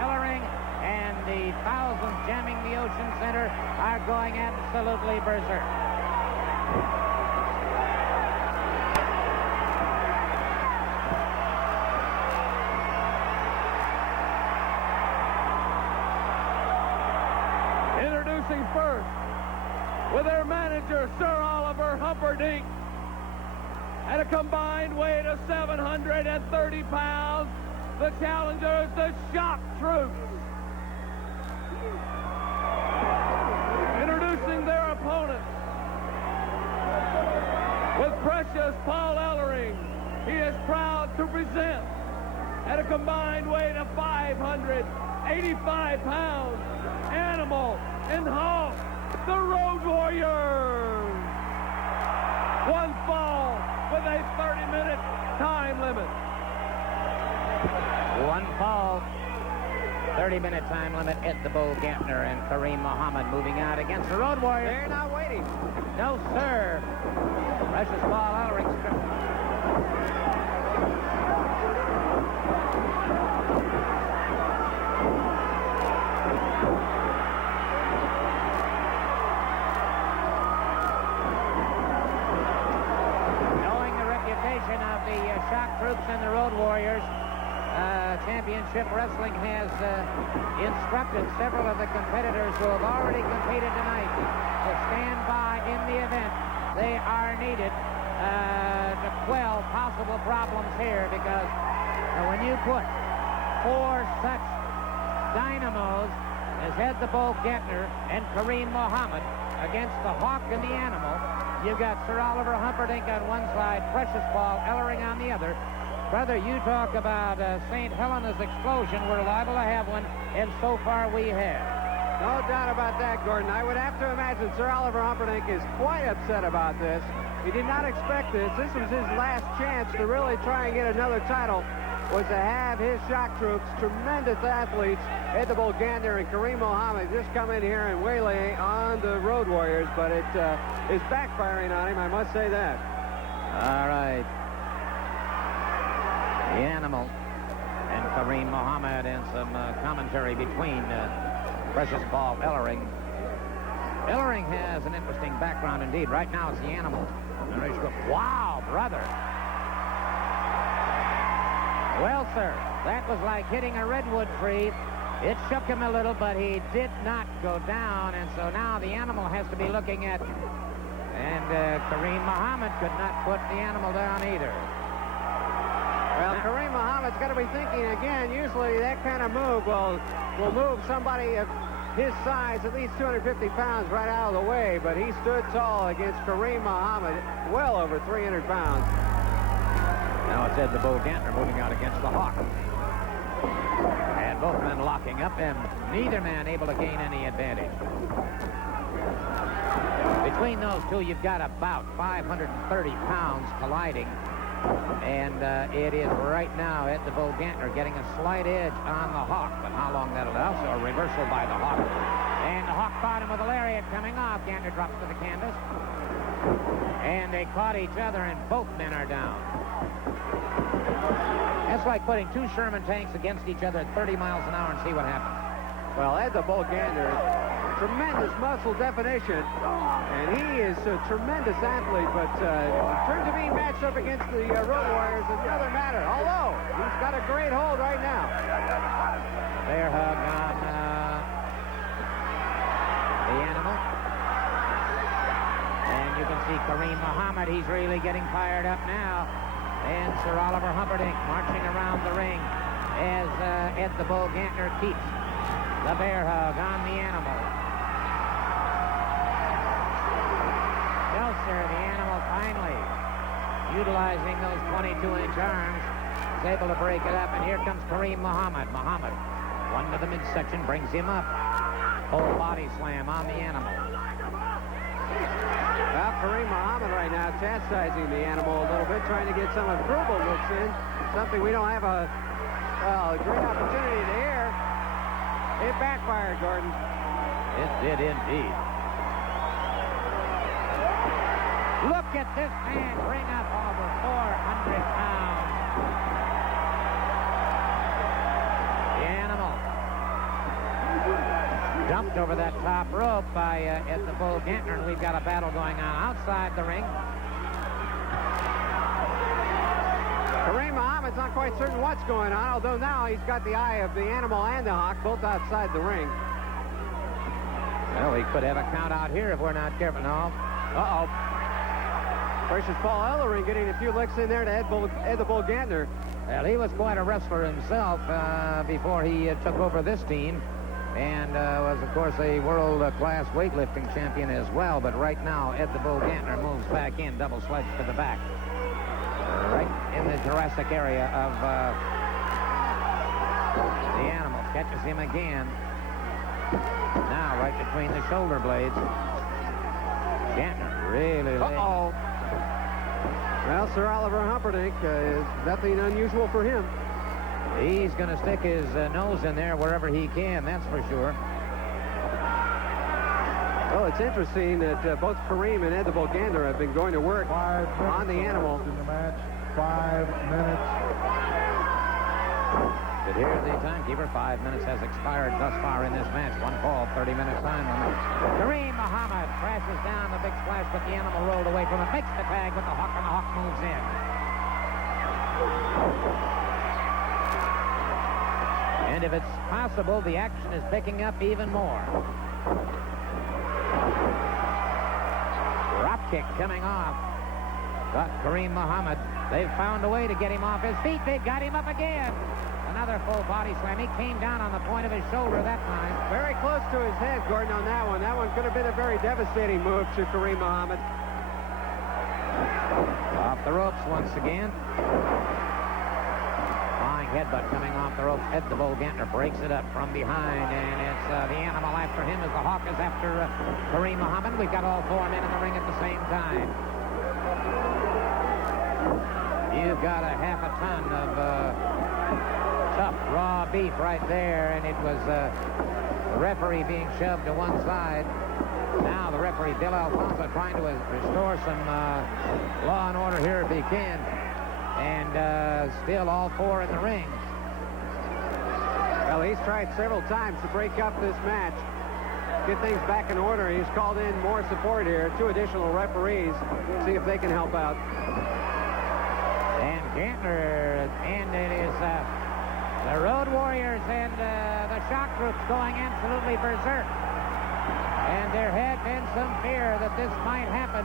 Ellering and the thousands jamming the Ocean Center are going absolutely berserk. Introducing first, with their manager, Sir Oliver Humperdinck, at a combined weight of 730 pounds, the challengers, the Shock Troops. Introducing their opponents, with precious Paul Ellering, he is proud to present, at a combined weight of 585 pounds, Animal and Hulk, the Road Warriors. One fall with a 30-minute time limit. One fall, 30-minute time limit. Ed the Bull Gantner and Kareem Muhammad moving out against the Road Warriors. They're not waiting. No, sir. Precious Paul Ellering. Of the Shock Troops and the Road Warriors, Championship Wrestling has instructed several of the competitors who have already competed tonight to stand by in the event. They are needed to quell possible problems here, because when you put four such dynamos as Ed the Bull Gantner and Kareem Muhammad against the Hawk and the Animal, you've got Sir Oliver Humperdinck on one side, Precious Paul Ellering on the other. Brother, you talk about St. Helena's explosion. We're liable to have one, and so far we have. No doubt about that, Gordon. I would have to imagine Sir Oliver Humperdinck is quite upset about this. He did not expect this. This was his last chance to really try and get another title, was to have his Shock Troops, tremendous athletes, Ed the Bull Gantner and Kareem Muhammad, just come in here and waylay on the Road Warriors, but it is backfiring on him, I must say that. All right. The Animal and Kareem Muhammad, and some commentary between Precious Paul Ellering. Ellering has an interesting background indeed. Right now it's the Animal. Wow, brother. Well, sir, that was like hitting a redwood tree. It shook him a little, but he did not go down, and so now the Animal has to be looking at, and Kareem Muhammad could not put the Animal down either. Well, Kareem Muhammad's got to be thinking again. Usually that kind of move will move somebody of his size, at least 250 pounds, right out of the way, but he stood tall against Kareem Muhammad, well over 300 pounds. Now it's Ed the Bull Gantner moving out against the Hawk. And both men locking up, and neither man able to gain any advantage. Between those two, you've got about 530 pounds colliding. And it is right now Ed the Bull Gantner getting a slight edge on the Hawk. But how long that'll last? So a reversal by the Hawk. And the Hawk caught him with a lariat coming off. Gantner drops to the canvas. And they caught each other, and both men are down. That's like putting two Sherman tanks against each other at 30 miles an hour and see what happens. Well, Ed the Bull Gantner, tremendous muscle definition, and he is a tremendous athlete, but in terms of being matched up against the Road Warriors is another matter, although he's got a great hold right now. Bear hug on the Animal. And you can see Kareem Muhammad, he's really getting fired up now. And Sir Oliver Humperdinck marching around the ring as Ed the Bull Gantner keeps the bear hug on the Animal. No, sir, the Animal finally, utilizing those 22-inch arms, is able to break it up. And here comes Kareem Muhammad. Muhammad, one to the midsection, brings him up. Full body slam on the Animal. Well, Kareem Muhammad right now chastising the Animal a little bit, trying to get some approval looks in, something we don't have a great opportunity to hear. It backfired, Gordon. It did indeed. Look at this man bring up over 400 pounds. The Animal Dumped over that top rope by Ed the Bull Gantner, and we've got a battle going on outside the ring. Kareem Muhammad's not quite certain what's going on, although now he's got the eye of the Animal and the Hawk both outside the ring. Well, we could have a count out here if we're not careful. No. Uh-oh. Precious Paul Ellering getting a few licks in there to Ed the Bull Gantner. Well, he was quite a wrestler himself before he took over this team, and was, of course, a world-class weightlifting champion as well. But right now, Ed the Bull Gantner moves back in, double sledge to the back. Right in the thoracic area of the Animal. Catches him again. Now, right between the shoulder blades. Gantner really late. Uh-oh. Well, Sir Oliver Humperdinck is nothing unusual for him. He's going to stick his nose in there wherever he can, that's for sure. Well, it's interesting that both Kareem and Ed the Bull Gantner have been going to work 5 minutes on the Animal. In the match, 5 minutes. But here the timekeeper, 5 minutes has expired thus far in this match. One fall, 30 minutes time limit. Kareem Muhammad crashes down the big splash, but the Animal rolled away from him. Makes the tag with the Hawk, and the Hawk moves in. And if it's possible, the action is picking up even more. Drop kick coming off. But Kareem Muhammad, they've found a way to get him off his feet. They've got him up again. Another full body slam. He came down on the point of his shoulder that time. Very close to his head, Gordon, on that one. That one could have been a very devastating move to Kareem Muhammad. Off the ropes once again. Flying headbutt coming off the ropes. Ed the Bull Gantner breaks it up from behind, and it's the Animal after him as the Hawk is after Kareem Muhammad. We've got all four men in the ring at the same time. You've got a half a ton of tough raw beef right there, and it was the referee being shoved to one side. Now the referee, Bill Alfonso, trying to restore some law and order here if he can, and still all four in the ring. Well, he's tried several times to break up this match, get things back in order. He's called in more support here, 2 additional referees, see if they can help out. And Gantner, and it is the Road Warriors and the shock groups going absolutely berserk. And there had been some fear that this might happen.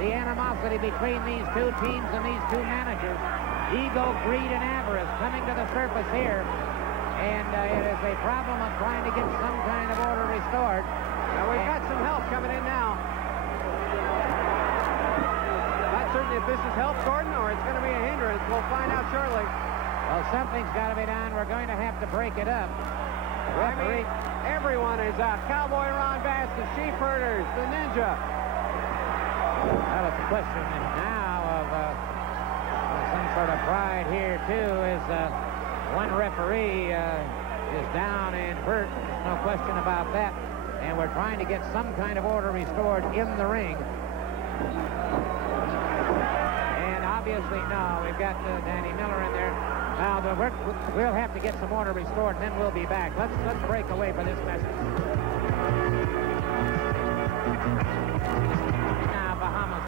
The animosity between these two teams and these two managers. Ego, greed, and avarice coming to the surface here. And it is a problem of trying to get some kind of order restored. Now, we've got some help coming in now. Not certain if this is help, Gordon, or it's going to be a hindrance. We'll find out shortly. Well, something's got to be done. We're going to have to break it up. Referee. Everyone is out. Cowboy Ron Bass, the Sheep Herders, the Ninja. Well, it's a question now of some sort of pride here, too, as one referee is down and hurt. There's no question about that. And we're trying to get some kind of order restored in the ring. And obviously, no, we've got Danny Miller in there. Now, we'll have to get some order restored, and then we'll be back. Let's break away for this message.